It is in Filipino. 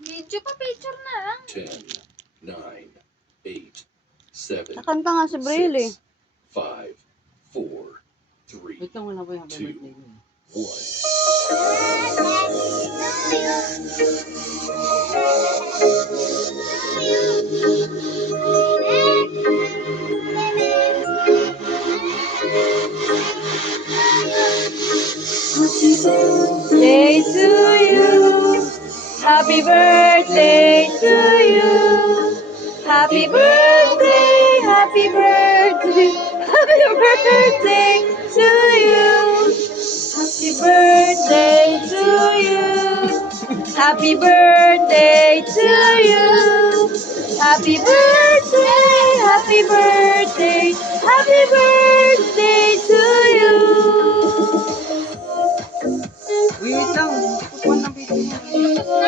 Video pa, picture na lang. 10, 9, 8, 7, Nakanta nga si Braille eh. 6, 5, 4, 3, Wait lang, wala ba yung happy 2, birthday mo? 1. Day to you. Happy birthday to you. Happy birthday, happy birthday, happy birthday to you. Happy birthday to you. Happy birthday to you. Happy birthday, happy birthday, happy birthday to you. Wait lang, kukuha ng video mo.